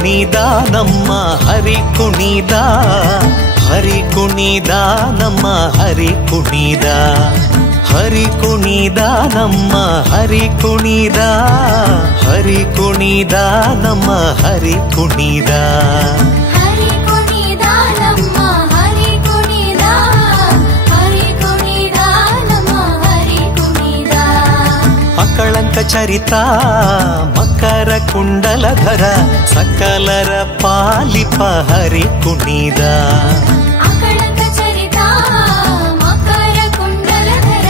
ಕುಣಿದ ನಮ್ಮ ಹರಿ ಕುಣಿದ ಹರಿ ಕುಣಿದ ನಮ್ಮ ಹರಿ ಕುಣಿದ ಹರಿ ಕುಣಿದ ನಮ್ಮ ಹರಿ ಕುಣಿದ ಹರಿ ಕುಣಿದ ನಮ್ಮ ಹರಿ ಕುಣಿದ ಹರಿ ಕುಣಿದ ನಮ್ಮ ಹರಿ ಕುಣಿದ ಹರಿ ಕುಣಿದ ನಮ್ಮ ಹರಿ ಕುಣಿದ ಅಕಳಂಕ ಚರಿತ ಮಕರ ಕುಂಡಲಧರ ಸಕಲರ ಪಾಲಿಪ ಹರಿ ಕುಣಿದ ಅಕಳಂಕ ಚರಿತ ಮಕರ ಕುಂಡಲಧರ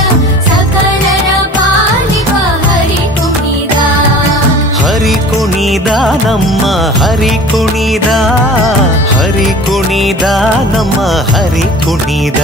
ಸಕಲರ ಪಾಲಿಪ ಹರಿ ಕುಣಿದ ಹರಿ ಕುಣಿದ ನಮ್ಮ ಹರಿ ಕುಣಿದ ಹರಿ ಕುಣಿದ ನಮ್ಮ ಹರಿ ಕುಣಿದ